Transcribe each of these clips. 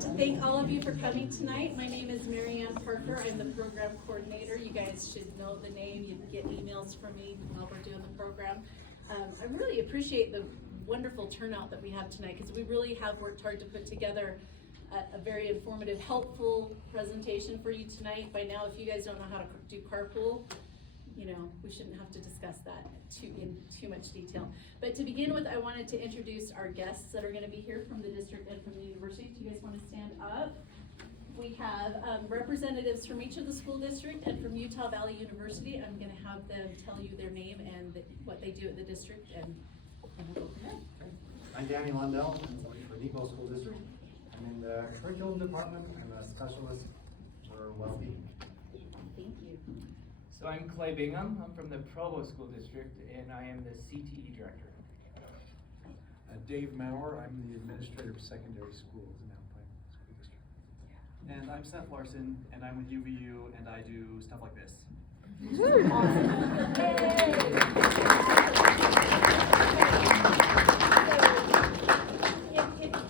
wanted to thank all of you for coming tonight. My name is Marianne Parker. I'm the program coordinator. You guys should know the name. You get emails from me while we're doing the program. I really appreciate the wonderful turnout that we have tonight because we really have worked hard to put together a very informative, helpful presentation for you tonight. By now, if you guys don't know how to do carpool, you know, we shouldn't have to discuss that in too much detail. But to begin with, I wanted to introduce our guests that are going to be here from the district and from the university. Do you guys want to stand up? We have representatives from each of the school district and from Utah Valley University. I'm going to have them tell you their name and what they do at the district, and we'll go from there. I'm Danny Lundell. I'm for Depot School District. I'm in the curriculum department. I'm a specialist for well-being. Thank you. So I'm Clay Bingham. I'm from the Provo School District, and I am the CTE director. Dave Maurer. I'm the administrator for secondary schools in Alpine School District. And I'm Seth Larson, and I'm with UVU, and I do stuff like this.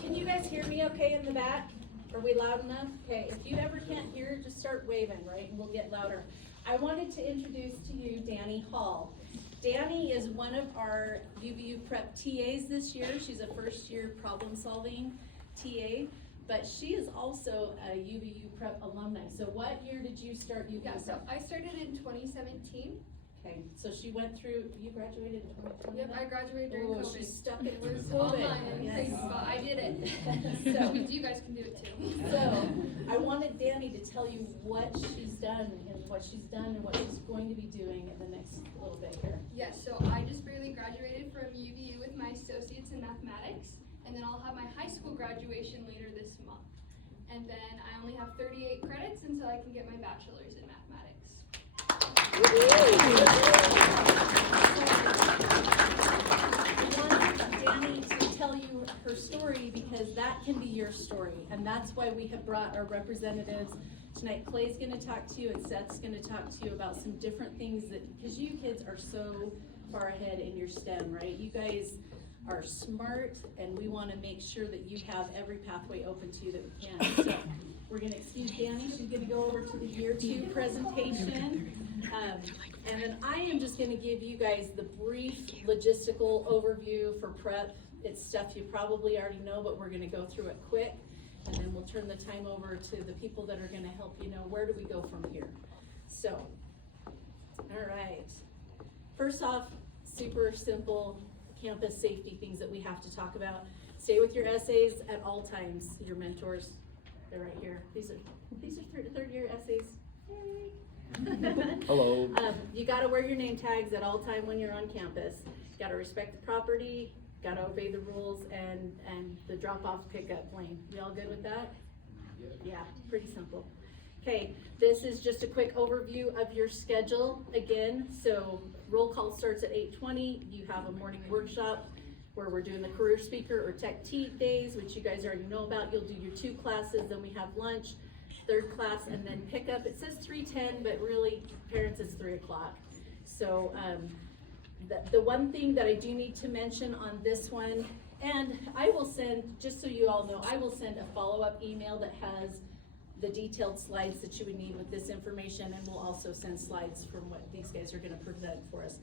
Can you guys hear me okay in the back? Are we loud enough? Okay, if you ever can't hear, just start waving, right? And we'll get louder. I wanted to introduce to you Danny Hall. Danny is one of our UVU prep TAs this year. She's a first year problem solving TA, but she is also a UVU prep alumni. So what year did you start UVU? Yeah, so I started in 2017. Okay, so she went through, you graduated in 2020? Yep, I graduated during COVID. She's stuck in It was COVID. online, Yes. but I did it. So, You guys can do it too. so I wanted Danny to tell you what she's done and what she's going to be doing in the next little bit here. Yes, so I just barely graduated from UVU with my associates in mathematics, and then I'll have my high school graduation later this month. And then I only have 38 credits until I can get my bachelor's in mathematics. I want Danny to tell you her story because that can be your story, and that's why we have brought our representatives tonight. Clay's going to talk to you and Seth's going to talk to you about some different things because you kids are so far ahead in your STEM, right? You guys are smart, and we want to make sure that you have every pathway open to you that we can. So we're going to excuse Danny. She's going to go over to the year 2 presentation. And then I am just going to give you guys the brief logistical overview for prep. It's stuff you probably already know, but we're going to go through it quick. And then we'll turn the time over to the people that are going to help you know where do we go from here. So, all right. First off, super simple campus safety things that we have to talk about. Stay with your essays at all times. Your mentors, they're right here. These are third year essays. Yay. Hello. You got to wear your name tags at all time when you're on campus. Got to respect the property. Got to obey the rules and the drop-off pickup lane. You all good with that? Yeah, pretty simple. Okay, this is just a quick overview of your schedule again. So roll call starts at 8:20. You have a morning workshop where we're doing the career speaker or tech days, which you guys already know about. You'll do your 2 classes, then we have lunch, 3rd class, and then pickup. It says 3:10, but really, parents, it's 3 o'clock. So the one thing that I do need to mention on this one, and I will send, just so you all know, I will send a follow-up email that has the detailed slides that you would need with this information, and we'll also send slides from what these guys are going to present for us.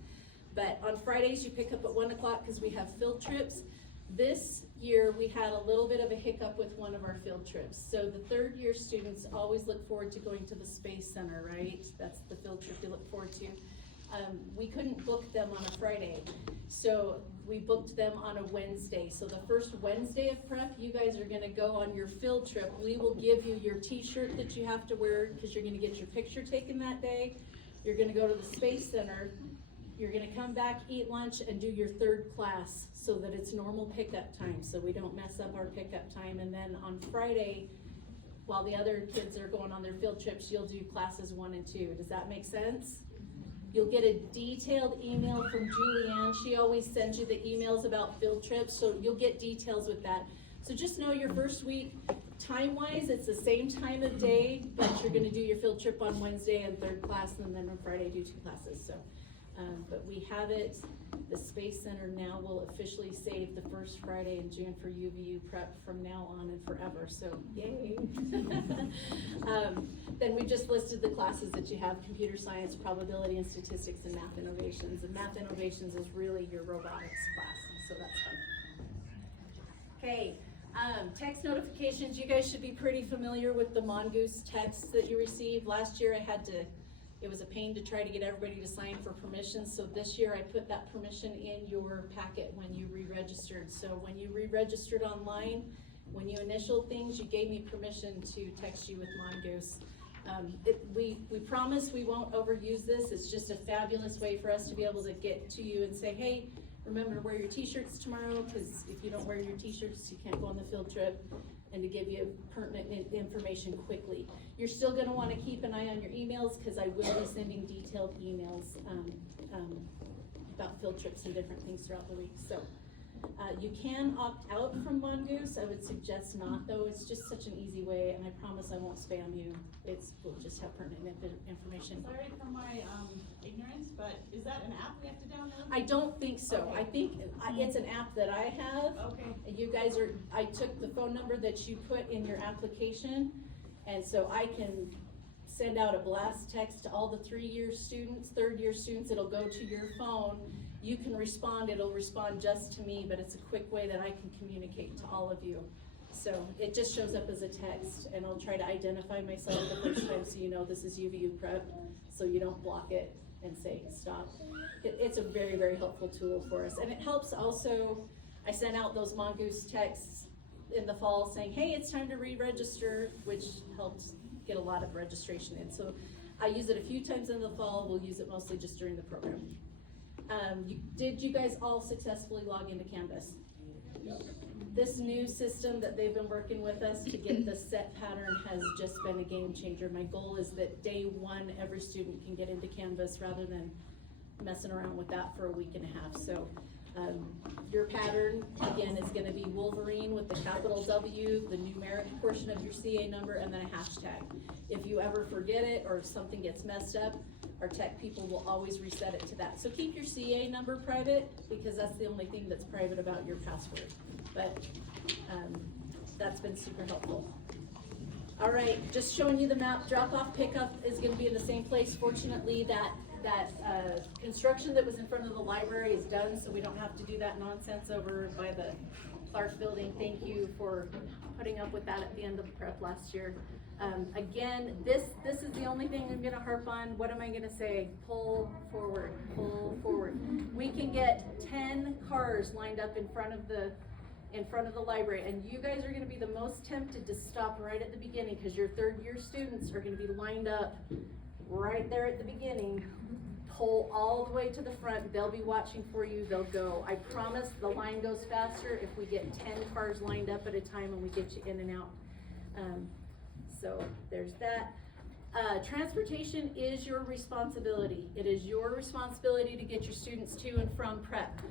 But on Fridays, you pick up at 1 o'clock because we have field trips. This year, we had a little bit of a hiccup with one of our field trips. So the 3rd year students always look forward to going to the Space Center, right? That's the field trip you look forward to. We couldn't book them on a Friday, so we booked them on a Wednesday. So the first Wednesday of prep, you guys are gonna go on your field trip. We will give you your t-shirt that you have to wear because you're gonna get your picture taken that day. You're gonna go to the Space Center. You're gonna come back, eat lunch, and do your 3rd class so that it's normal pickup time, so we don't mess up our pickup time. And then on Friday, while the other kids are going on their field trips, you'll do classes 1 and 2. Does that make sense? You'll get a detailed email from Julianne. She always sends you the emails about field trips, so you'll get details with that. So just know your first week, time-wise, it's the same time of day, but you're gonna do your field trip on Wednesday and 3rd class, and then on Friday do 2 classes. So, but we have it The Space Center now will officially save the first Friday in June for UVU prep from now on and forever, so yay. Then we just listed the classes that you have: computer science, probability and statistics, and math innovations. And math innovations is really your robotics class, so that's fun. Okay, text notifications. You guys should be pretty familiar with the Mongoose texts that you received. Last year it was a pain to try to get everybody to sign for permission, so this year I put that permission in your packet when you re-registered. So when you re-registered online, when you initialed things, you gave me permission to text you with Mongoose. We promise we won't overuse this. It's just a fabulous way for us to be able to get to you and say, hey, remember to wear your t-shirts tomorrow, because if you don't wear your t-shirts, you can't go on the field trip, and to give you pertinent information quickly. You're still gonna wanna keep an eye on your emails, because I will be sending detailed emails about field trips and different things throughout the week. So you can opt out from Mongoose. I would suggest not, though. It's just such an easy way, and I promise I won't spam you. We'll just have pertinent information. Sorry for my ignorance, but is that an app we have to download? I don't think so. Okay. I think it's an app that I have. Okay. You guys I took the phone number that you put in your application, and so I can send out a blast text to all the 3-year students, 3rd-year students. It'll go to your phone. You can respond, it'll respond just to me, but it's a quick way that I can communicate to all of you. So it just shows up as a text, and I'll try to identify myself the first time so you know this is UVU prep, so you don't block it and say stop. It's a very, very helpful tool for us. And it helps also, I sent out those Mongoose texts in the fall saying, hey, it's time to re-register, which helps get a lot of registration in. So I use it a few times in the fall. We'll use it mostly just during the program. Did you guys all successfully log into Canvas? Yes. This new system that they've been working with us to get the set pattern has just been a game changer. My goal is that day 1, every student can get into Canvas rather than messing around with that for a week and a half. So your pattern, again, is gonna be Wolverine with the capital W, the numeric portion of your CA number, and then a hashtag. If you ever forget it or if something gets messed up, our tech people will always reset it to that. So keep your CA number private, because that's the only thing that's private about your password. But that's been super helpful. All right, just showing you the map. Drop off pickup is gonna be in the same place. Fortunately, that construction that was in front of the library is done, so we don't have to do that nonsense over by the Clark building. Thank you for putting up with that at the end of the prep last year. Again, this is the only thing I'm gonna harp on. What am I gonna say? Pull forward, pull forward. We can get 10 cars lined up in front of the library, and you guys are gonna be the most tempted to stop right at the beginning, because your 3rd-year students are gonna be lined up right there at the beginning. Pull all the way to the front. They'll be watching for you. They'll go. I promise the line goes faster if we get 10 cars lined up at a time and we get you in and out. So there's that. Transportation is your responsibility. It is your responsibility to get your students to and from prep.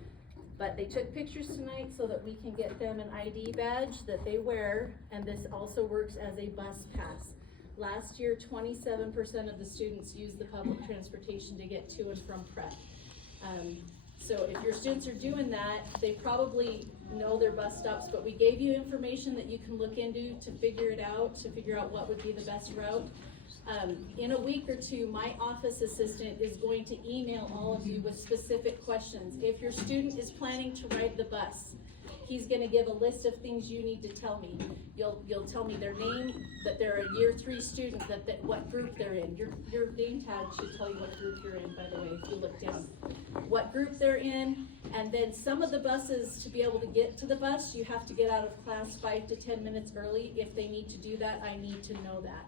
But they took pictures tonight so that we can get them an ID badge that they wear, and this also works as a bus pass. Last year, 27% of the students used the public transportation to get to and from prep. So if your students are doing that, they probably know their bus stops, but we gave you information that you can look into to figure out what would be the best route. In a week or 2, my office assistant is going to email all of you with specific questions. If your student is planning to ride the bus, he's gonna give a list of things you need to tell me. You'll tell me their name, that they're a year 3 student, that what group they're in. Your name tag should tell you what group you're in, by the way, if you look down. What group they're in, and then some of the buses, to be able to get to the bus, you have to get out of class 5 to 10 minutes early. If they need to do that, I need to know that.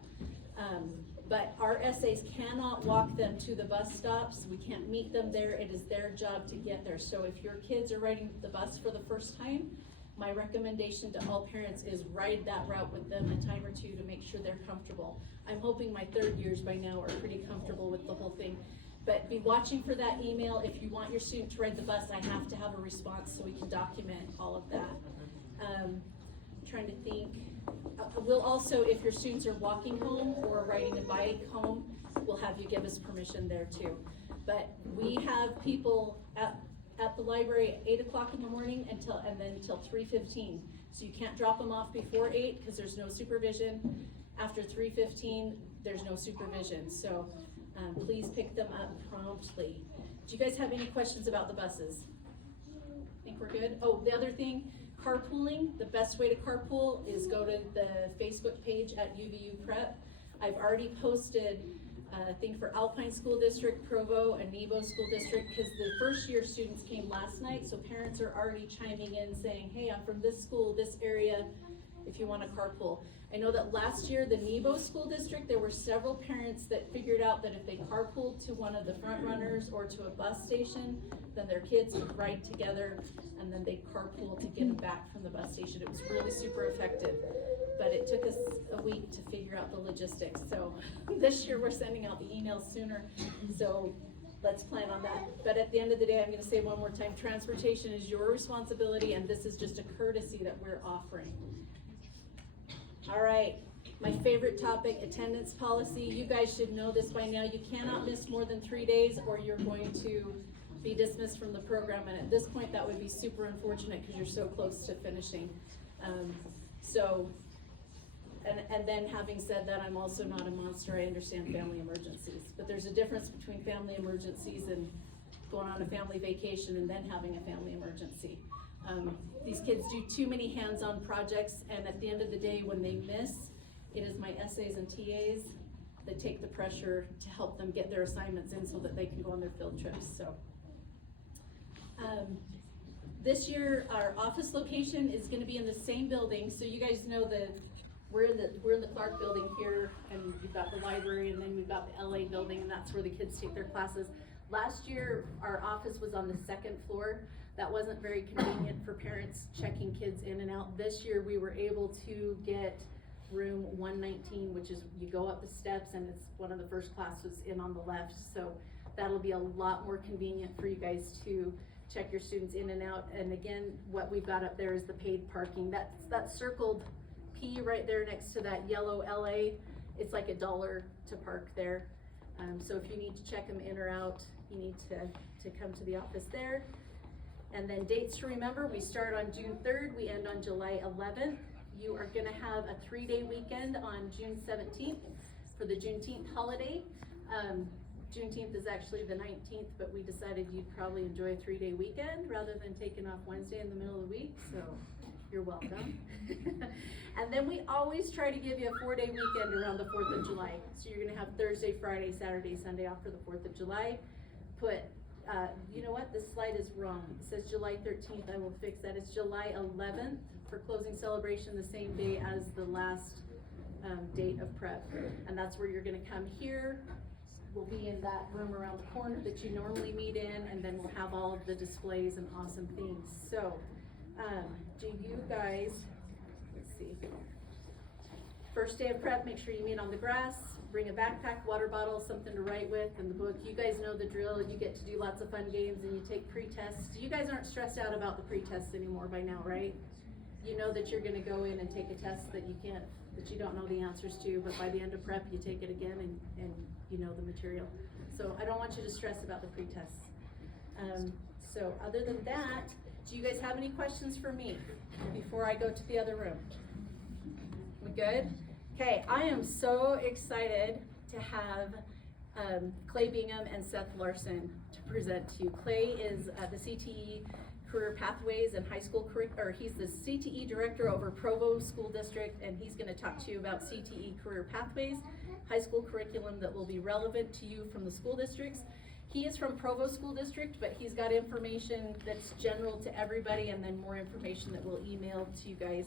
But our SAs cannot walk them to the bus stops. We can't meet them there. It is their job to get there. So if your kids are riding the bus for the first time, my recommendation to all parents is ride that route with them a time or 2 to make sure they're comfortable. I'm hoping my 3rd years by now are pretty comfortable with the whole thing. But be watching for that email. If you want your student to ride the bus, I have to have a response so we can document all of that. I'm trying to think. We'll also, if your students are walking home or riding a bike home, we'll have you give us permission there too. But we have people at the library at 8 o'clock in the morning and then until 3:15. So you can't drop them off before 8 because there's no supervision. After 3:15, there's no supervision. So please pick them up promptly. Do you guys have any questions about the buses? Think we're good? Oh, the other thing, carpooling. The best way to carpool is go to the Facebook page at UVU Prep. I've already posted a thing for Alpine School District, Provo, and Nebo School District, because the first year students came last night, so parents are already chiming in saying, hey, I'm from this school, this area, if you want to carpool. I know that last year, the Nebo School District, there were several parents that figured out that if they carpooled to one of the front runners or to a bus station, then their kids would ride together and then they carpool to get them back from the bus station. It was really super effective, but it took us a week to figure out the logistics. So this year we're sending out the emails sooner, so let's plan on that. But at the end of the day, I'm gonna say one more time, transportation is your responsibility, and this is just a courtesy that we're offering. All right, my favorite topic, attendance policy. You guys should know this by now. You cannot miss more than 3 days or you're going to be dismissed from the program. And at this point, that would be super unfortunate because you're so close to finishing. And then having said that, I'm also not a monster. I understand family emergencies. But there's a difference between family emergencies and going on a family vacation and then having a family emergency. These kids do too many hands-on projects, and at the end of the day, when they miss, it is my SAs and TAs that take the pressure to help them get their assignments in so that they can go on their field trips. So this year, our office location is going to be in the same building. So you guys know that we're in the Clark building here, and we've got the library, and then we've got the LA building, and that's where the kids take their classes. Last year, our office was on the second floor. That wasn't very convenient for parents checking kids in and out. This year, we were able to get room 119, which is, you go up the steps and it's one of the first classes in on the left. So that'll be a lot more convenient for you guys to check your students in and out. And again, what we've got up there is the paid parking. That circled P right there next to that yellow LA, it's like $1 to park there. So if you need to check them in or out, you need to come to the office there. And then dates to remember, we start on June 3rd, we end on July 11th. You are gonna have a 3-day weekend on June 17th for the Juneteenth holiday. Juneteenth is actually the 19th, but we decided you'd probably enjoy a 3-day weekend rather than taking off Wednesday in the middle of the week, so you're welcome. And then we always try to give you a 4-day weekend around the 4th of July. So you're gonna have Thursday, Friday, Saturday, Sunday off for the 4th of July. You know what, this slide is wrong. It says July 13th, I will fix that. It's July 11th for closing celebration, the same day as the last date of prep. And that's where you're gonna come here. We'll be in that room around the corner that you normally meet in, and then we'll have all of the displays and awesome things. So, do you guys, let's see. First day of prep, make sure you meet on the grass. Bring a backpack, water bottle, something to write with, and the book. You guys know the drill. You get to do lots of fun games and you take pre-tests. You guys aren't stressed out about the pre-tests anymore by now, right? You know that you're gonna go in and take a test that you don't know the answers to, but by the end of prep, you take it again and you know the material. So I don't want you to stress about the pre-tests. So other than that, do you guys have any questions for me before I go to the other room? We good? Okay, I am so excited to have Clay Bingham and Seth Larson to present to you. Clay is the CTE Career Pathways and High School he's the CTE Director over Provo School District, and he's gonna talk to you about CTE Career Pathways, high school curriculum that will be relevant to you from the school districts. He is from Provo School District, but he's got information that's general to everybody, and then more information that we'll email to you guys.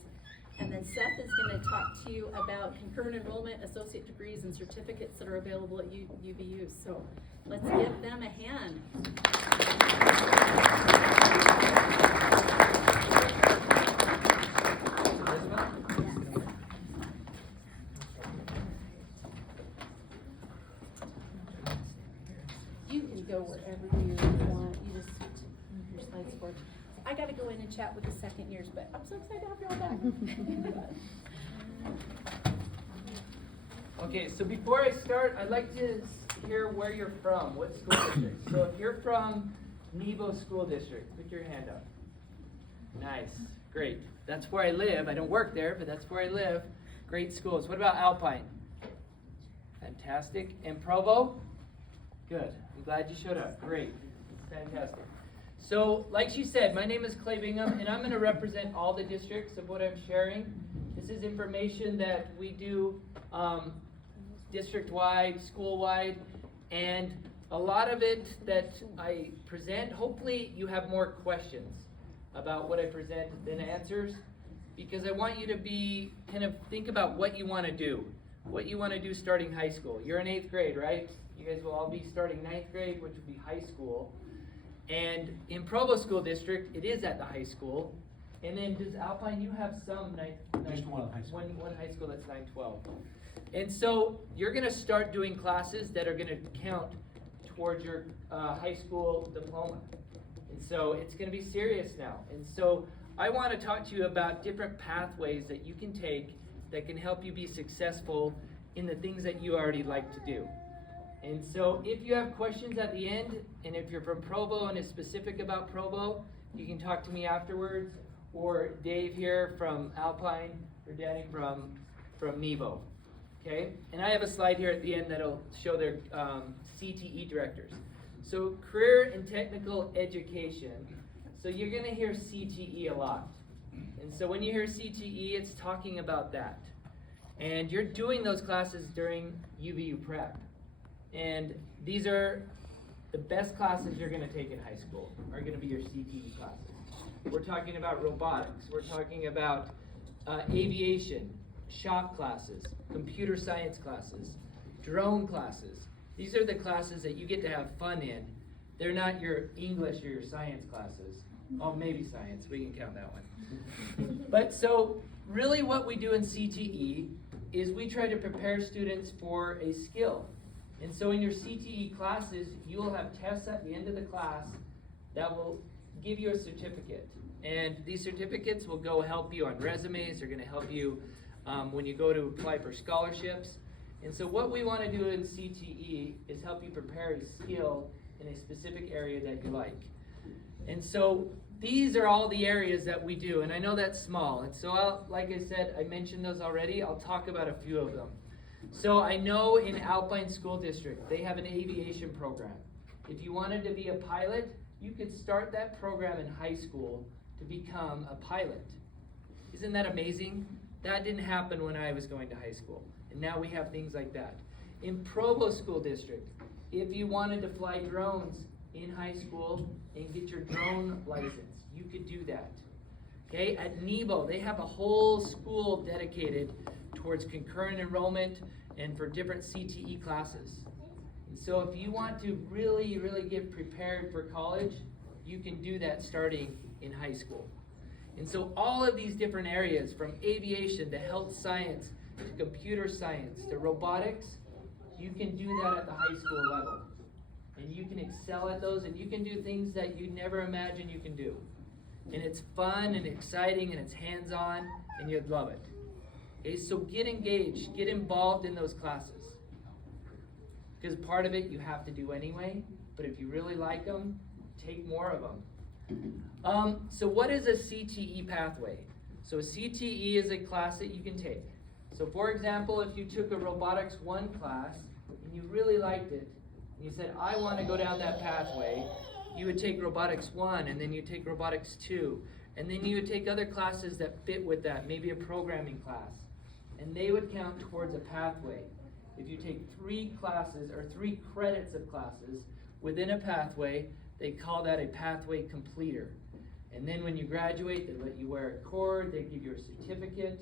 And then Seth is going to talk to you about concurrent enrollment, associate degrees, and certificates that are available at UVU. So let's give them a hand. You can go wherever you want. You just move your slides forward. I gotta go in and chat with the second years, but I'm so excited to have you all back. Okay, so before I start, I'd like to hear where you're from, what school district. So if you're from Nebo School District, put your hand up. Nice, great. That's where I live. I don't work there, but that's where I live. Great schools. What about Alpine? Fantastic. And Provo? Good. I'm glad you showed up. Great. Fantastic. So, like she said, my name is Clay Bingham, and I'm going to represent all the districts of what I'm sharing. This is information that we do district-wide, school-wide, and a lot of it that I present, hopefully you have more questions about what I present than answers, because I want you to be, kind of think about what you want to do starting high school. You're in 8th grade, right? You guys will all be starting 9th grade, which will be high school. And in Provo School District, it is at the high school. And then does Alpine, you have some Just one high school. one high school that's 9-12. And so you're going to start doing classes that are going to count towards your high school diploma. And so it's going to be serious now. And so I want to talk to you about different pathways that you can take that can help you be successful in the things that you already like to do. And so if you have questions at the end, and if you're from Provo and is specific about Provo, you can talk to me afterwards, or Dave here from Alpine, or Danny from Nebo. Okay? And I have a slide here at the end that'll show their CTE directors. So career and technical education. So you're going to hear CTE a lot. And so when you hear CTE, it's talking about that. And you're doing those classes during UVU prep. And these are the best classes you're going to take in high school, are going to be your CTE classes. We're talking about robotics. We're talking about aviation, shop classes, computer science classes, drone classes. These are the classes that you get to have fun in. They're not your English or your science classes. Oh, maybe science. We can count that one. But so really what we do in CTE is we try to prepare students for a skill. And so in your CTE classes, you'll have tests at the end of the class that will give you a certificate. And these certificates will go help you on resumes. They're going to help you when you go to apply for scholarships. And so what we want to do in CTE is help you prepare a skill in a specific area that you like. And so these are all the areas that we do. And I know that's small. And so like I said, I mentioned those already. I'll talk about a few of them. So I know in Alpine School District, they have an aviation program. If you wanted to be a pilot, you could start that program in high school to become a pilot. Isn't that amazing? That didn't happen when I was going to high school. And now we have things like that. In Provo School District, if you wanted to fly drones in high school and get your drone license, you could do that. Okay, at Nebo, they have a whole school dedicated towards concurrent enrollment and for different CTE classes. And so if you want to really, really get prepared for college, you can do that starting in high school. And so all of these different areas, from aviation to health science, to computer science, to robotics, you can do that at the high school level. And you can excel at those, and you can do things that you never imagined you can do. And it's fun and exciting and it's hands-on, and you'd love it. Okay, so get engaged, get involved in those classes. Because part of it you have to do anyway, but if you really like them, take more of them. So what is a CTE pathway? So a CTE is a class that you can take. So for example, if you took a Robotics 1 class and you really liked it, and you said, I want to go down that pathway, you would take Robotics 1, and then you take Robotics 2, and then you would take other classes that fit with that, maybe a programming class, and they would count towards a pathway. If you take 3 classes or 3 credits of classes within a pathway, they call that a pathway completer. And then when you graduate, they let you wear a cord, they give you a certificate.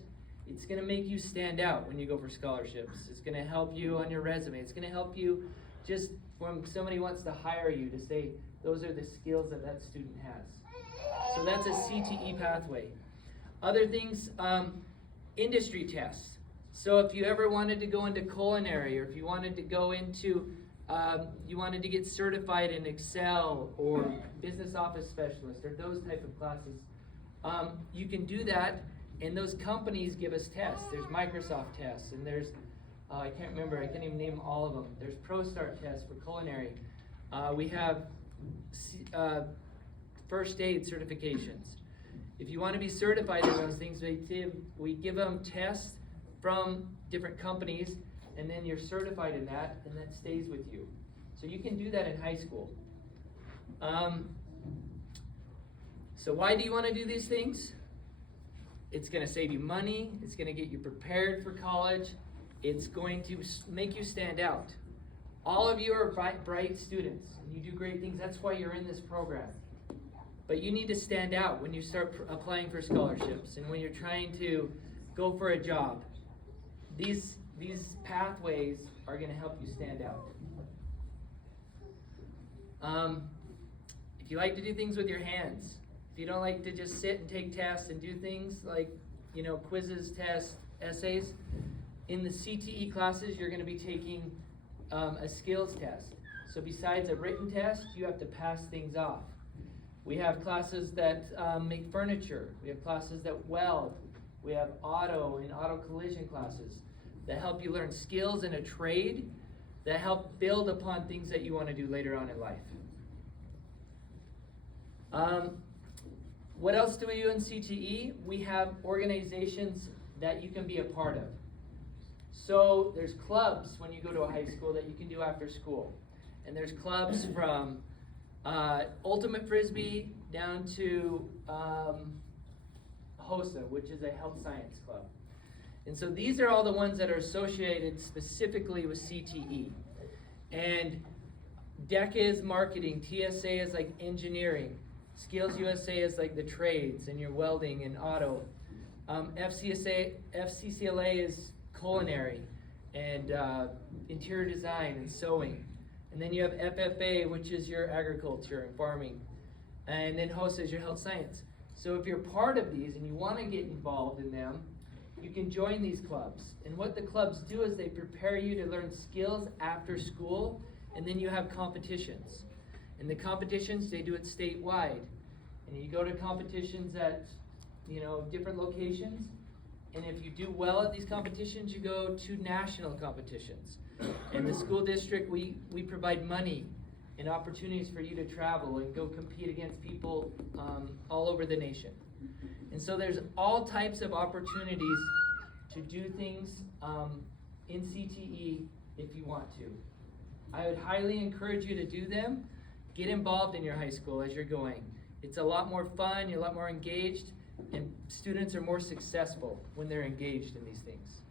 It's going to make you stand out when you go for scholarships. It's going to help you on your resume. It's going to help you just when somebody wants to hire you to say, those are the skills that that student has. So that's a CTE pathway. Other things, industry tests. So if you ever wanted to go into culinary, or if you wanted to go into, you wanted to get certified in Excel or business office specialist or those type of classes, you can do that, and those companies give us tests. There's Microsoft tests, and there's, I can't remember, I can't even name all of them. There's ProStart tests for culinary. We have first aid certifications. If you want to be certified in those things, we give them tests from different companies, and then you're certified in that, and that stays with you. So you can do that in high school. So why do you want to do these things? It's going to save you money. It's going to get you prepared for college. It's going to make you stand out. All of you are bright students, and you do great things. That's why you're in this program. But you need to stand out when you start applying for scholarships and when you're trying to go for a job. These pathways are going to help you stand out. If you like to do things with your hands, if you don't like to just sit and take tests and do things like, quizzes, tests, essays, in the CTE classes, you're going to be taking a skills test. So besides a written test, you have to pass things off. We have classes that make furniture. We have classes that weld. We have auto and auto collision classes that help you learn skills in a trade that help build upon things that you want to do later on in life. What else do we do in CTE? We have organizations that you can be a part of. So there's clubs when you go to a high school that you can do after school. And there's clubs from Ultimate Frisbee down to HOSA, which is a health science club. And so these are all the ones that are associated specifically with CTE. And DECA is marketing, TSA is like engineering, Skills USA is like the trades and your welding and auto. FCCLA is culinary and interior design and sewing. And then you have FFA, which is your agriculture and farming. And then HOSA is your health science. So if you're part of these and you want to get involved in them, you can join these clubs. And what the clubs do is they prepare you to learn skills after school, and then you have competitions. And the competitions, they do it statewide. And you go to competitions at, different locations. And if you do well at these competitions, you go to national competitions. In the school district, we provide money and opportunities for you to travel and go compete against people all over the nation. And so there's all types of opportunities to do things in CTE if you want to. I would highly encourage you to do them. Get involved in your high school as you're going. It's a lot more fun, you're a lot more engaged, and students are more successful when they're engaged in these things.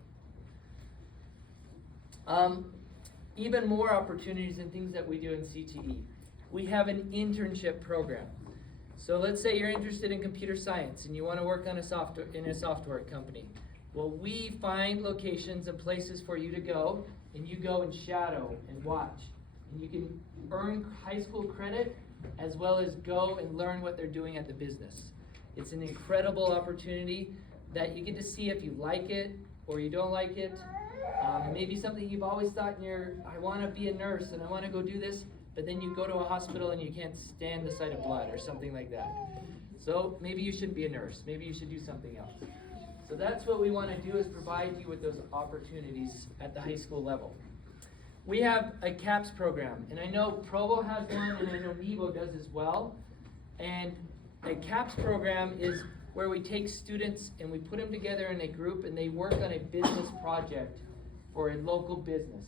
Even more opportunities and things that we do in CTE. We have an internship program. So let's say you're interested in computer science and you want to work on a software company. Well, we find locations and places for you to go, and you go and shadow and watch. And you can earn high school credit as well as go and learn what they're doing at the business. It's an incredible opportunity that you get to see if you like it or you don't like it. Maybe something you've always thought I want to be a nurse and I want to go do this, but then you go to a hospital and you can't stand the sight of blood or something like that. So maybe you shouldn't be a nurse. Maybe you should do something else. So that's what we want to do, is provide you with those opportunities at the high school level. We have a CAPS program, and I know Provo has one, and I know Nebo does as well. And a CAPS program is where we take students and we put them together in a group and they work on a business project for a local business.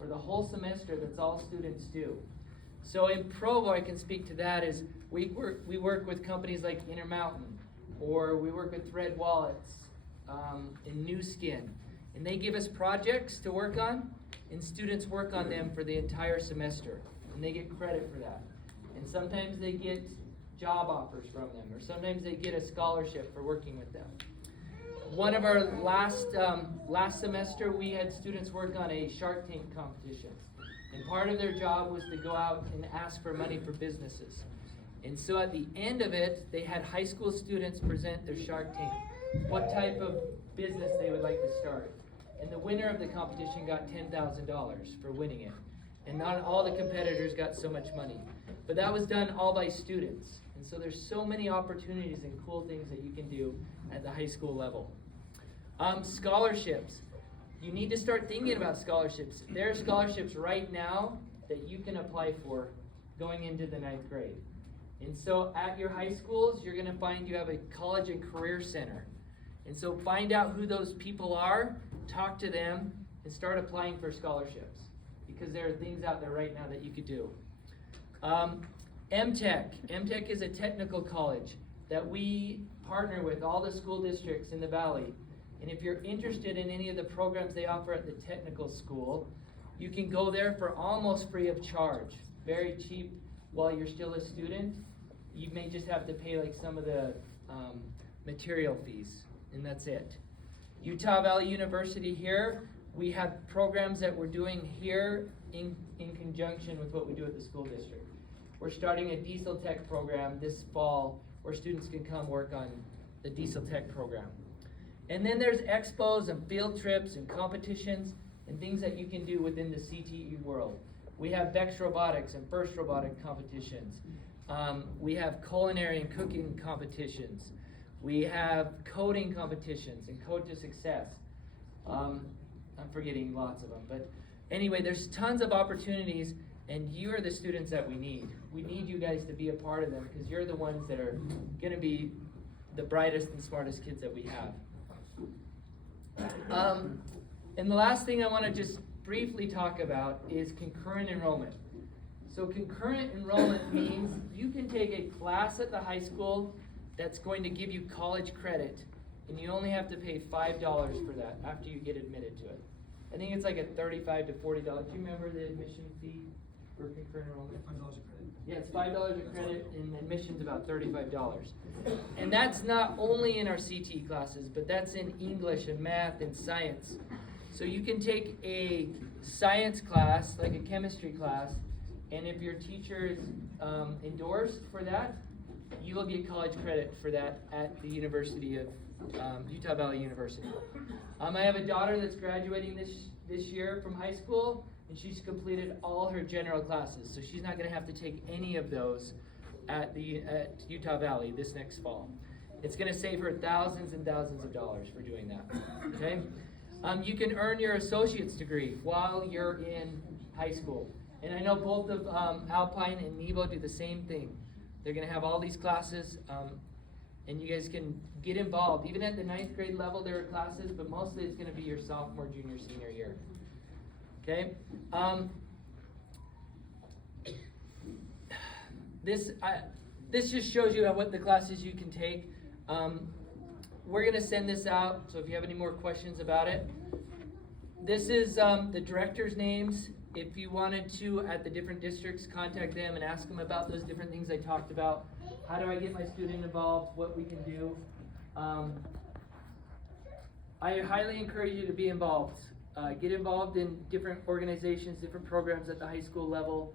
For the whole semester, that's all students do. So in Provo, I can speak to that, is we work with companies like Intermountain, or we work with Thread Wallets, and New Skin. And they give us projects to work on, and students work on them for the entire semester, and they get credit for that. And sometimes they get job offers from them, or sometimes they get a scholarship for working with them. One of our last semester, we had students work on a Shark Tank competition. And part of their job was to go out and ask for money for businesses. And so at the end of it, they had high school students present their Shark Tank, what type of business they would like to start. And the winner of the competition got $10,000 for winning it. And not all the competitors got so much money. But that was done all by students. And so there's so many opportunities and cool things that you can do at the high school level. Scholarships. You need to start thinking about scholarships. There are scholarships right now that you can apply for going into the 9th grade. And so at your high schools, you're gonna find you have a college and career center. And so find out who those people are, talk to them, and start applying for scholarships. Because there are things out there right now that you could do. MTech. MTech is a technical college that we partner with all the school districts in the Valley. And if you're interested in any of the programs they offer at the technical school, you can go there for almost free of charge. Very cheap while you're still a student. You may just have to pay like some of the material fees, and that's it. Utah Valley University here, we have programs that we're doing here in conjunction with what we do at the school district. We're starting a diesel tech program this fall where students can come work on the diesel tech program. And then there's expos and field trips and competitions and things that you can do within the CTE world. We have Bex Robotics and First Robotic competitions. We have culinary and cooking competitions. We have coding competitions and Code to Success. I'm forgetting lots of them, but anyway, there's tons of opportunities, and you are the students that we need. We need you guys to be a part of them because you're the ones that are gonna be the brightest and smartest kids that we have. And the last thing I wanna just briefly talk about is concurrent enrollment. So concurrent enrollment means you can take a class at the high school that's going to give you college credit, and you only have to pay $5 for that after you get admitted to it. I think it's like a $35 to $40. Do you remember the admission fee for concurrent enrollment? $5 a credit. Yeah, it's $5 a credit, and admission's about $35. And that's not only in our CTE classes, but that's in English and math and science. So you can take a science class, like a chemistry class, and if your teacher is endorsed for that, you will get college credit for that at the University of Utah Valley University. I have a daughter that's graduating this year from high school, and she's completed all her general classes, so she's not going to have to take any of those at Utah Valley this next fall. It's going to save her thousands and thousands of dollars for doing that. Okay, you can earn your associate's degree while you're in high school, and I know both of Alpine and Nebo do the same thing. They're going to have all these classes, and you guys can get involved. Even at the 9th grade level, there are classes, but mostly it's going to be your sophomore, junior, senior year. Okay? This just shows you what the classes you can take. We're going to send this out, so if you have any more questions about it. This is the directors' names. If you wanted to, at the different districts, contact them and ask them about those different things I talked about. How do I get my student involved? What we can do. I highly encourage you to be involved. Get involved in different organizations, different programs at the high school level.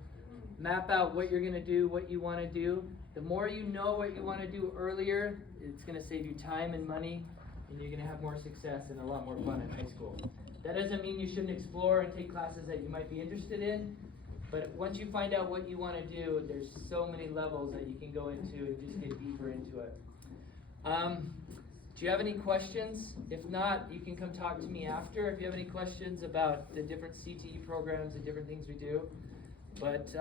Map out what you're going to do, what you want to do. The more you know what you want to do earlier, it's going to save you time and money, and you're going to have more success and a lot more fun in high school. That doesn't mean you shouldn't explore and take classes that you might be interested in, but once you find out what you want to do, there's so many levels that you can go into and just get deeper into it. Do you have any questions? If not, you can come talk to me after if you have any questions about the different CTE programs and different things we do. But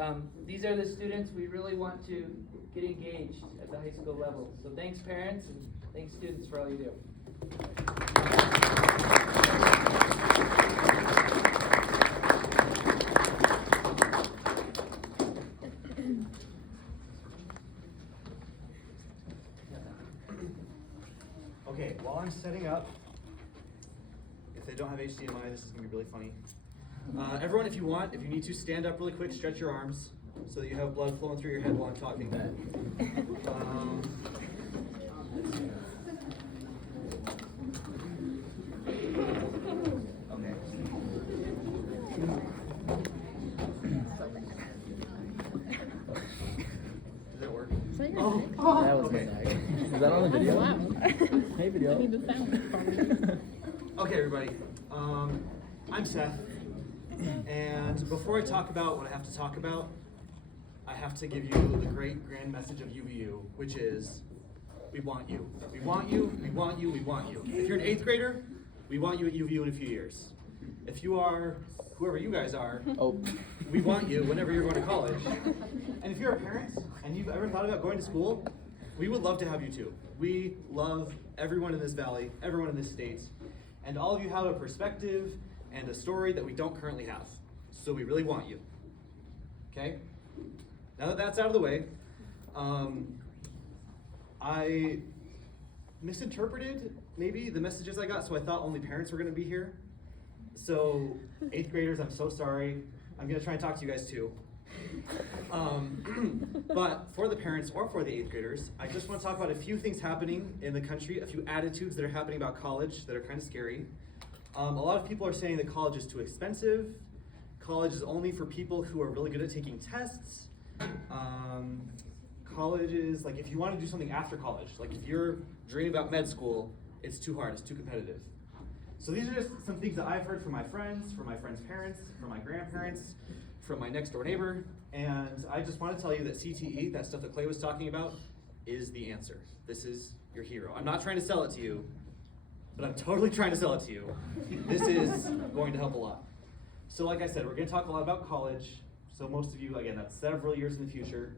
these are the students we really want to get engaged at the high school level. So thanks parents and thanks students for all you do. Okay, while I'm setting up, if they don't have HDMI, this is going to be really funny. Everyone, if you need to, stand up really quick, stretch your arms so that you have blood flowing through your head while I'm talking. Okay. Does that work? Oh, that was okay. Is that on the video? Wow. Hey, video. I need the sound. Okay, everybody. I'm Seth, and before I talk about what I have to talk about, I have to give you the great grand message of UVU, which is, we want you. We want you, we want you, we want you. If you're an 8th grader, we want you at UVU in a few years. If you are whoever you guys are, Oh. we want you whenever you're going to college. And if you're a parent and you've ever thought about going to school, we would love to have you too. We love everyone in this valley, everyone in this state, and all of you have a perspective and a story that we don't currently have. So we really want you. Okay? Now that that's out of the way, I misinterpreted maybe the messages I got, so I thought only parents were going to be here. So 8th graders, I'm so sorry. I'm going to try and talk to you guys too. But for the parents or for the 8th graders, I just want to talk about a few things happening in the country, a few attitudes that are happening about college that are kind of scary. A lot of people are saying that college is too expensive. College is only for people who are really good at taking tests. College is, like, if you want to do something after college, like if you're dreaming about med school, it's too hard, it's too competitive. So these are just some things that I've heard from my friends parents, from my grandparents, from my next door neighbor, and I just want to tell you that CTE, that stuff that Clay was talking about, is the answer. This is your hero. I'm not trying to sell it to you, but I'm totally trying to sell it to you. This is going to help a lot. So like I said, we're going to talk a lot about college. So most of you, again, that's several years in the future.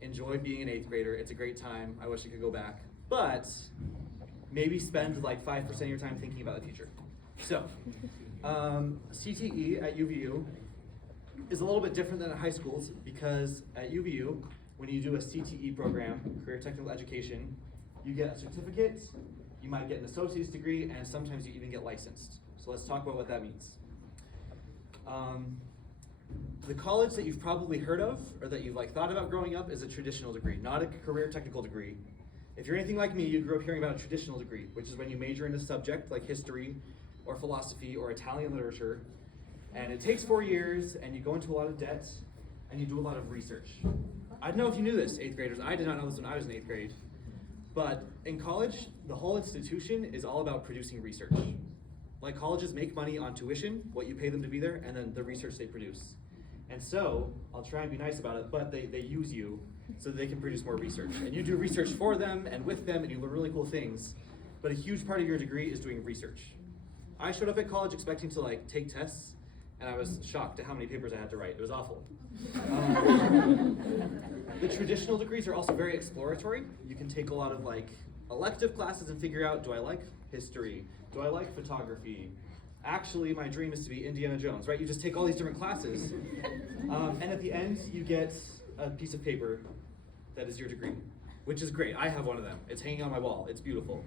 Enjoy being an 8th grader. It's a great time. I wish I could go back. But maybe spend like 5% of your time thinking about the future. So, CTE at UVU is a little bit different than at high schools because at UVU, when you do a CTE program, Career Technical Education, you get a certificate, you might get an associate's degree, and sometimes you even get licensed. So let's talk about what that means. The college that you've probably heard of or that you've thought about growing up is a traditional degree, not a career technical degree. If you're anything like me, you grew up hearing about a traditional degree, which is when you major in a subject like history or philosophy or Italian literature, and it takes 4 years and you go into a lot of debt and you do a lot of research. I don't know if you knew this, 8th graders. I did not know this when I was in 8th grade. But in college, the whole institution is all about producing research. Like colleges make money on tuition, what you pay them to be there, and then the research they produce. And so, I'll try and be nice about it, but they use you so that they can produce more research. And you do research for them and with them, and you learn really cool things. But a huge part of your degree is doing research. I showed up at college expecting to take tests, and I was shocked at how many papers I had to write. It was awful. The traditional degrees are also very exploratory. You can take a lot of elective classes and figure out, do I like history? Do I like photography? Actually, my dream is to be Indiana Jones, right? You just take all these different classes, and at the end, you get a piece of paper that is your degree, which is great. I have one of them. It's hanging on my wall. It's beautiful.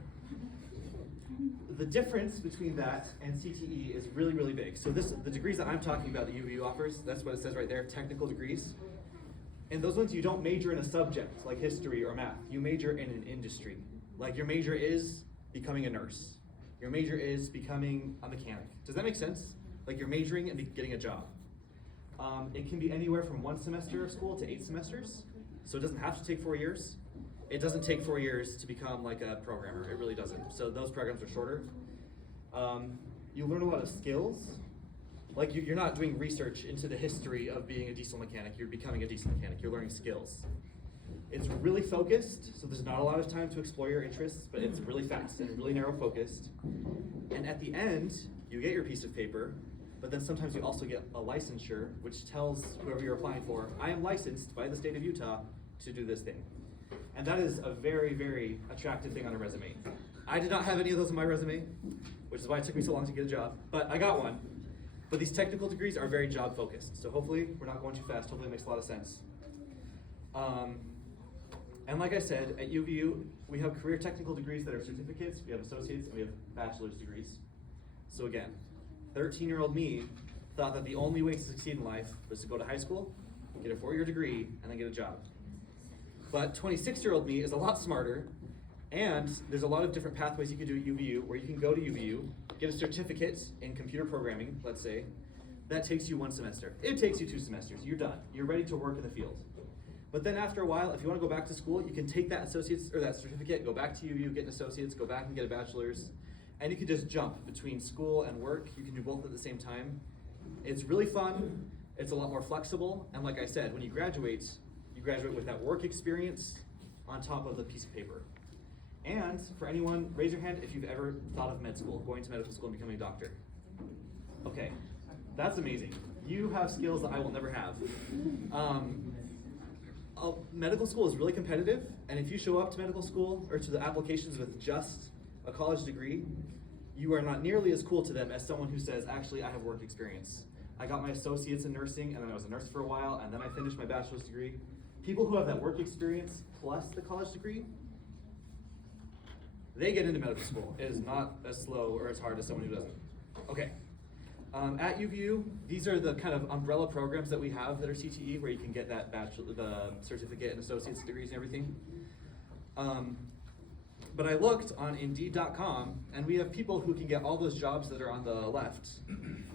The difference between that and CTE is really, really big. So the degrees that I'm talking about that UVU offers, that's what it says right there, technical degrees. And those ones, you don't major in a subject like history or math. You major in an industry. Like your major is becoming a nurse. Your major is becoming a mechanic. Does that make sense? Like you're majoring and getting a job. It can be anywhere from 1 semester of school to 8 semesters. So it doesn't have to take 4 years. It doesn't take 4 years to become like a programmer. It really doesn't. So those programs are shorter. You learn a lot of skills. Like you're not doing research into the history of being a diesel mechanic. You're becoming a diesel mechanic. You're learning skills. It's really focused, so there's not a lot of time to explore your interests, but it's really fast and really narrow focused. And at the end, you get your piece of paper, but then sometimes you also get a licensure, which tells whoever you're applying for, I am licensed by the state of Utah to do this thing. And that is a very, very attractive thing on a resume. I did not have any of those on my resume, which is why it took me so long to get a job, but I got one. But these technical degrees are very job focused, so hopefully we're not going too fast. Hopefully it makes a lot of sense. And like I said, at UVU, we have career technical degrees that are certificates, we have associates, and we have bachelor's degrees. So again, 13-year-old me thought that the only way to succeed in life was to go to high school, get a 4-year degree, and then get a job. But 26-year-old me is a lot smarter, and there's a lot of different pathways you can do at UVU, where you can go to UVU, get a certificate in computer programming, let's say. That takes you 1 semester. It takes you 2 semesters. You're done. You're ready to work in the field. But then after a while, if you want to go back to school, you can take that associate's or that certificate, go back to UVU, get an associate's, go back and get a bachelor's, and you can just jump between school and work. You can do both at the same time. It's really fun. It's a lot more flexible. And like I said, when you graduate with that work experience on top of the piece of paper. And for anyone, raise your hand if you've ever thought of med school, going to medical school and becoming a doctor. Okay. That's amazing. You have skills that I will never have. Medical school is really competitive, and if you show up to medical school or to the applications with just a college degree, you are not nearly as cool to them as someone who says, actually, I have work experience. I got my associates in nursing, and then I was a nurse for a while, and then I finished my bachelor's degree. People who have that work experience plus the college degree, they get into medical school. It is not as slow or as hard as someone who doesn't. Okay. At UVU, these are the kind of umbrella programs that we have that are CTE, where you can get that the certificate and associate's degrees and everything. But I looked on Indeed.com, and we have people who can get all those jobs that are on the left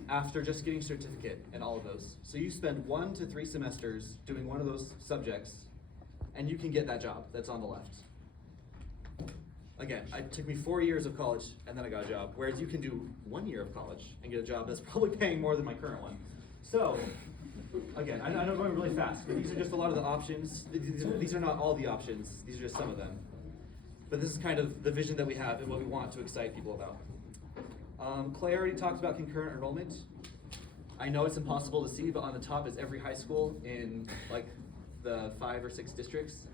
after just getting certificate and all of those. So you spend 1 to 3 semesters doing one of those subjects, and you can get that job that's on the left. Again, it took me 4 years of college, and then I got a job, whereas you can do 1 year of college and get a job that's probably paying more than my current one. So, again, I know I'm going really fast, but these are just a lot of the options. These are not all the options, these are just some of them. But this is kind of the vision that we have and what we want to excite people about. Clay already talked about concurrent enrollment. I know it's impossible to see, but on the top is every high school in like the 5 or 6 districts.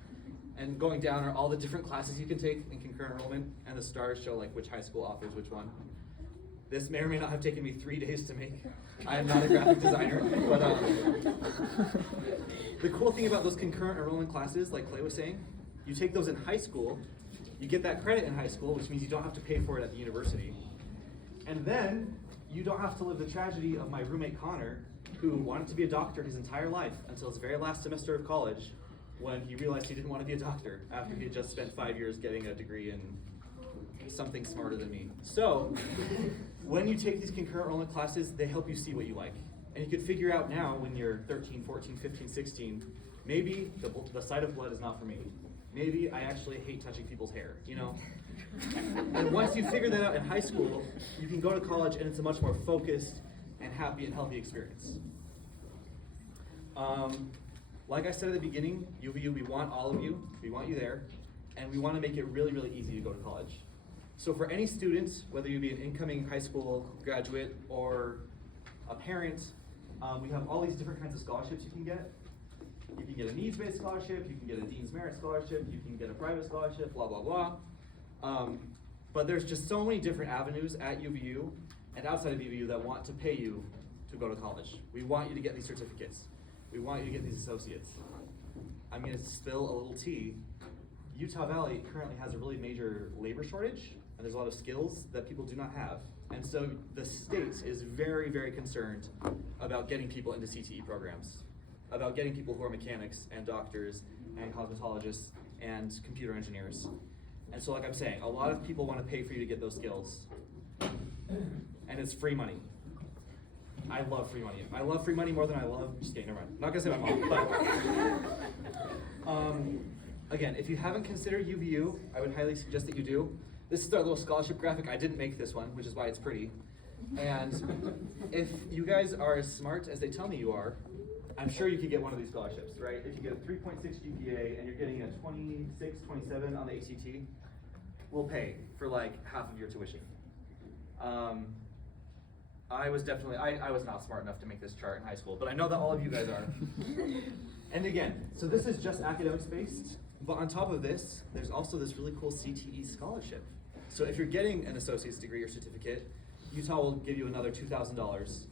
And going down are all the different classes you can take in concurrent enrollment, and the stars show like which high school offers which one. This may or may not have taken me 3 days to make. I am not a graphic designer, but the cool thing about those concurrent enrollment classes, like Clay was saying, you take those in high school, you get that credit in high school, which means you don't have to pay for it at the university. And then you don't have to live the tragedy of my roommate Connor, who wanted to be a doctor his entire life until his very last semester of college, when he realized he didn't want to be a doctor after he had just spent 5 years getting a degree in something smarter than me. So, when you take these concurrent enrollment classes, they help you see what you like. And you can figure out now when you're 13, 14, 15, 16, maybe the sight of blood is not for me. Maybe I actually hate touching people's hair, you know? And once you figure that out in high school, you can go to college and it's a much more focused and happy and healthy experience. Like I said at the beginning, UVU, we want all of you, we want you there, and we want to make it really, really easy to go to college. So for any student, whether you be an incoming high school graduate or a parent, we have all these different kinds of scholarships you can get. You can get a needs-based scholarship, you can get a Dean's Merit Scholarship, you can get a private scholarship, blah, blah, blah. But there's just so many different avenues at UVU and outside of UVU that want to pay you to go to college. We want you to get these certificates. We want you to get these associates. I'm going to spill a little tea. Utah Valley currently has a really major labor shortage, and there's a lot of skills that people do not have. And so the state is very, very concerned about getting people into CTE programs, about getting people who are mechanics and doctors and cosmetologists and computer engineers. And so like I'm saying, a lot of people want to pay for you to get those skills. And it's free money. I love free money. I love free money more than I love, just kidding, never mind. Not gonna say my mom, but again, if you haven't considered UVU, I would highly suggest that you do. This is our little scholarship graphic. I didn't make this one, which is why it's pretty. And if you guys are as smart as they tell me you are, I'm sure you could get one of these scholarships, right? If you get a 3.6 GPA and you're getting a 26, 27 on the ACT, we'll pay for like half of your tuition. I was not smart enough to make this chart in high school, but I know that all of you guys are. And again, so this is just academics based, but on top of this, there's also this really cool CTE scholarship. So if you're getting an associate's degree or certificate, Utah will give you another $2,000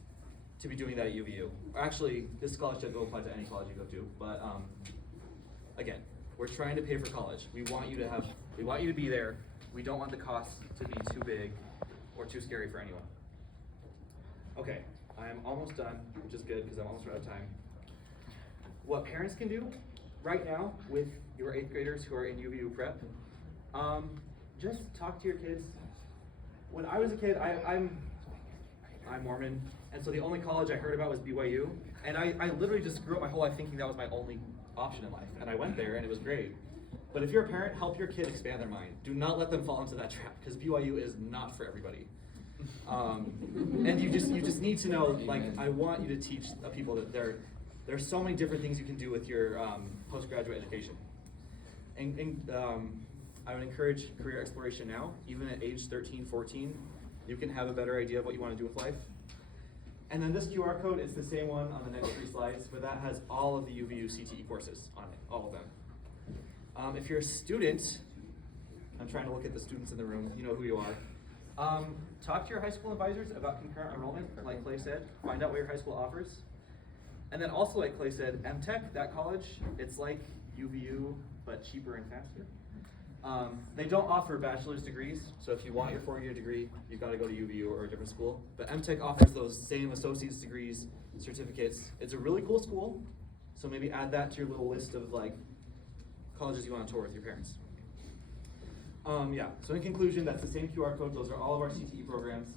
to be doing that at UVU. Actually, this scholarship will apply to any college you go to, but again, we're trying to pay for college. We want you to be there. We don't want the costs to be too big or too scary for anyone. Okay, I am almost done, which is good because I'm almost out of time. What parents can do right now with your 8th graders who are in UVU prep, just talk to your kids. When I was a kid, I'm Mormon, and so the only college I heard about was BYU, and I literally just grew up my whole life thinking that was my only option in life, and I went there and it was great. But if you're a parent, help your kid expand their mind. Do not let them fall into that trap, because BYU is not for everybody. And you just need to know, like, I want you to teach people that there's so many different things you can do with your postgraduate education. And I would encourage career exploration now. Even at age 13, 14, you can have a better idea of what you want to do with life. And then this QR code is the same one on the next 3 slides, but that has all of the UVU CTE courses on it, all of them. If you're a student, I'm trying to look at the students in the room, you know who you are. Talk to your high school advisors about concurrent enrollment, like Clay said. Find out what your high school offers. And then also, like Clay said, MTech, that college, it's like UVU, but cheaper and faster. They don't offer bachelor's degrees, so if you want your 4-year degree, you've got to go to UVU or a different school. But MTech offers those same associate's degrees, certificates. It's a really cool school, so maybe add that to your little list of like colleges you want to tour with your parents. Yeah, so in conclusion, that's the same QR code. Those are all of our CTE programs.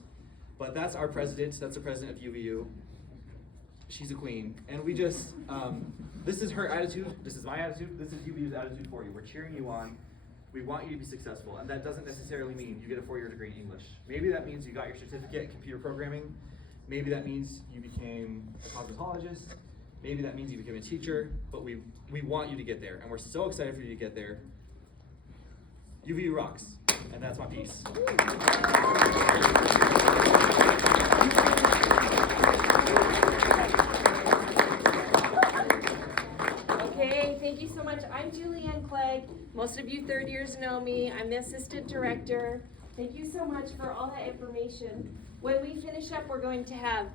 But that's our president. That's the president of UVU. She's a queen. And we just, this is her attitude. This is my attitude. This is UVU's attitude for you. We're cheering you on. We want you to be successful. And that doesn't necessarily mean you get a 4-year degree in English. Maybe that means you got your certificate in computer programming. Maybe that means you became a cosmetologist. Maybe that means you became a teacher. But we want you to get there. And we're so excited for you to get there. UVU rocks, and that's my piece. Okay, thank you so much. I'm Julianne Clegg. Most of you 3rd years know me. I'm the assistant director. Thank you so much for all that information. When we finish up, we're going to have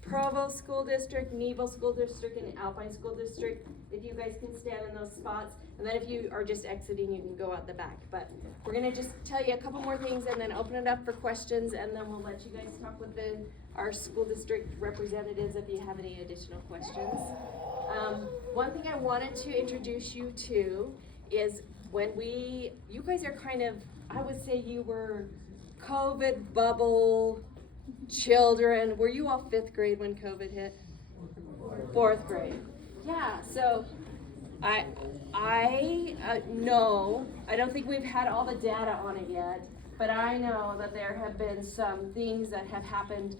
Provo School District, Nebo School District, and Alpine School District. If you guys can stand in those spots. And then if you are just exiting, you can go out the back. But we're gonna just tell you a couple more things and then open it up for questions, and then we'll let you guys talk with our school district representatives if you have any additional questions. One thing I wanted to introduce you to is when you guys are kind of, I would say you were COVID bubble children. Were you all 5th grade when COVID hit? 4th grade. Yeah, so I know, I don't think we've had all the data on it yet, but I know that there have been some things that have happened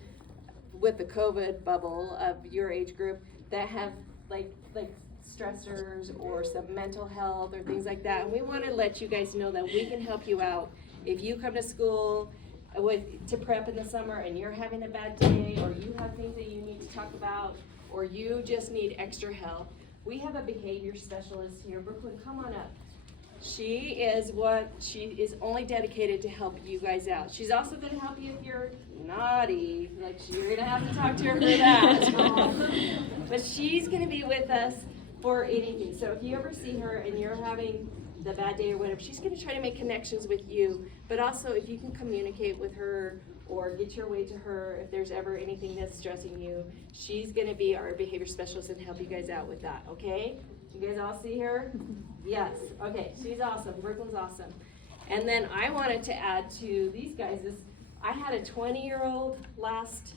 with the COVID bubble of your age group that have like stressors or some mental health or things like that. And we want to let you guys know that we can help you out. If you come to school to prep in the summer and you're having a bad day, or you have things that you need to talk about, or you just need extra help, we have a behavior specialist here. Brooklyn, come on up. She is only dedicated to help you guys out. She's also going to help you if you're naughty. Like, you're going to have to talk to her for that. But she's going to be with us for anything. So if you ever see her and you're having the bad day or whatever, she's going to try to make connections with you. But also, if you can communicate with her or get your way to her if there's ever anything that's stressing you, she's going to be our behavior specialist and help you guys out with that, okay? You guys all see her? Yes. Okay, she's awesome. Brooklyn's awesome. And then I wanted to add to these guys is I had a 20-year-old last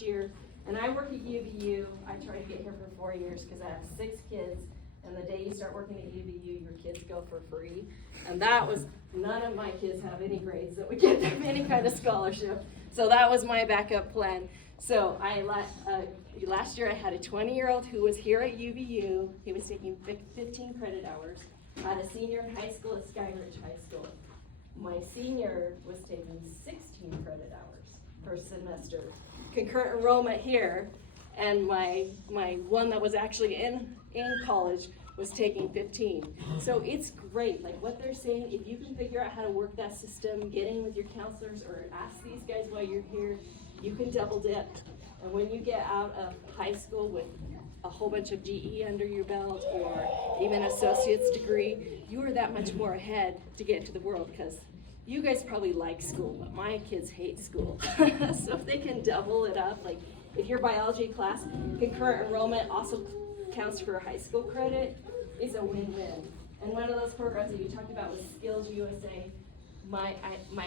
year, and I work at UVU. I tried to get here for 4 years because I have 6 kids. And the day you start working at UVU, your kids go for free. And that was, none of my kids have any grades that would get them any kind of scholarship. So that was my backup plan. So last year I had a 20-year-old who was here at UVU. He was taking 15 credit hours. I had a senior in high school at Skyridge High School. My senior was taking 16 credit hours per semester. Concurrent enrollment here. And my one that was actually in college was taking 15. So it's great, like what they're saying, if you can figure out how to work that system, get in with your counselors or ask these guys while you're here, you can double dip. And when you get out of high school with a whole bunch of GE under your belt or even associate's degree, you are that much more ahead to get into the world, because you guys probably like school, but my kids hate school. So if they can double it up, like if your biology class, concurrent enrollment also counts for high school credit, it's a win-win. And one of those programs that you talked about was Skills USA. My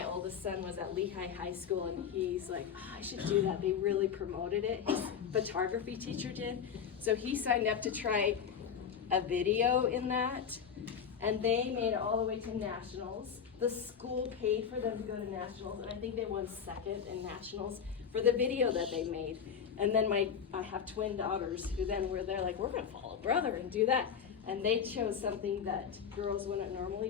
oldest son was at Lehigh High School, and he's like, I should do that. They really promoted it. His photography teacher did. So he signed up to try a video in that, and they made it all the way to nationals. The school paid for them to go to nationals, and I think they won 2nd in nationals for the video that they made. And then I have twin daughters who then were there like, we're gonna follow brother and do that. And they chose something that girls wouldn't normally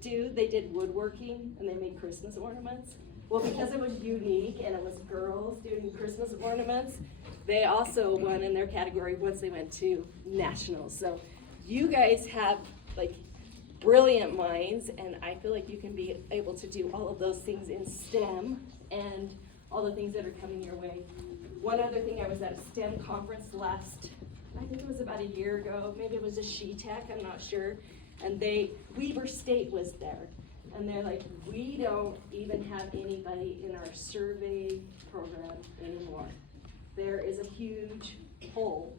do. They did woodworking, and they made Christmas ornaments. Well, because it was unique and it was girls doing Christmas ornaments, they also won in their category once they went to nationals. So you guys have like brilliant minds, and I feel like you can be able to do all of those things in STEM and all the things that are coming your way. One other thing, I was at a STEM conference I think it was about a year ago, maybe it was a SheTech, I'm not sure, and Weber State was there. And they're like, we don't even have anybody in our survey program anymore. There is a huge hole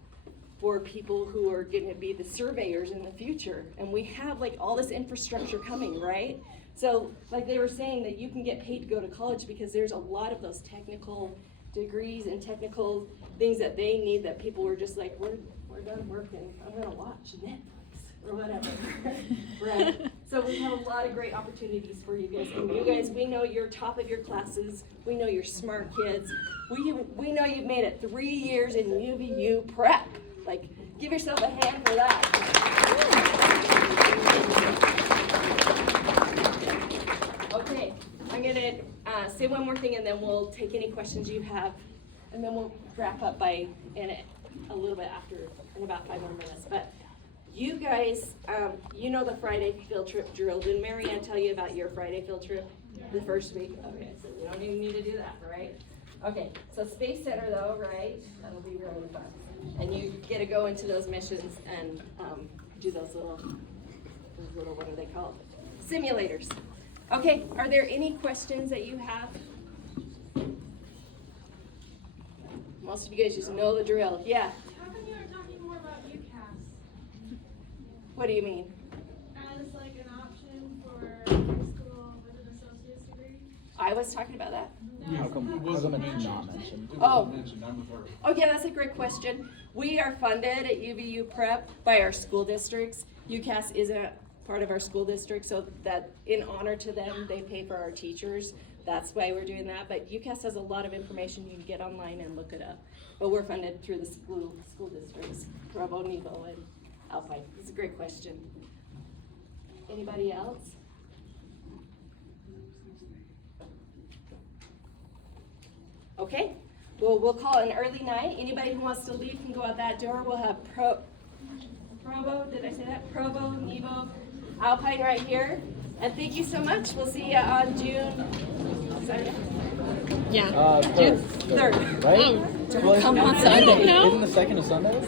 for people who are gonna be the surveyors in the future. And we have like all this infrastructure coming, right? So like they were saying that you can get paid to go to college because there's a lot of those technical degrees and technical things that they need that people were just like, we're done working, I'm gonna watch Netflix or whatever, right? So we have a lot of great opportunities for you guys. And you guys, we know you're top of your classes. We know you're smart kids. We know you've made it 3 years in UVU prep. Like, give yourself a hand for that. Okay, I'm gonna say one more thing and then we'll take any questions you have. And then we'll wrap up a little bit after, in about 5 more minutes. But you guys, you know the Friday field trip drill. Did Mary Ann tell you about your Friday field trip the first week? Okay, so you don't even need to do that, right? Okay, so Space Center though, right? That'll be really fun. And you get to go into those missions and do those little, what are they called? Simulators. Okay, are there any questions that you have? Most of you guys just know the drill. Yeah. How come you aren't talking more about UCAS What do you mean? as like an option for high school with an associate's degree? I was talking about that. How come it's not mentioned? Oh. Oh yeah, that's a great question. We are funded at UVU Prep by our school districts. UCAS isn't part of our school district, so that in honor to them, they pay for our teachers. That's why we're doing that. But UCAS has a lot of information. You can get online and look it up. But we're funded through the school districts, Provo, Nebo, and Alpine. It's a great question. Anybody else? Okay, well, we'll call it an early night. Anybody who wants to leave can go out that door. We'll have Provo, did I say that? Provo, Nebo, Alpine right here. And thank you so much. We'll see you on June 2nd? Yeah. June 3rd. Right? Come on Sunday. Isn't the 2nd a Sunday?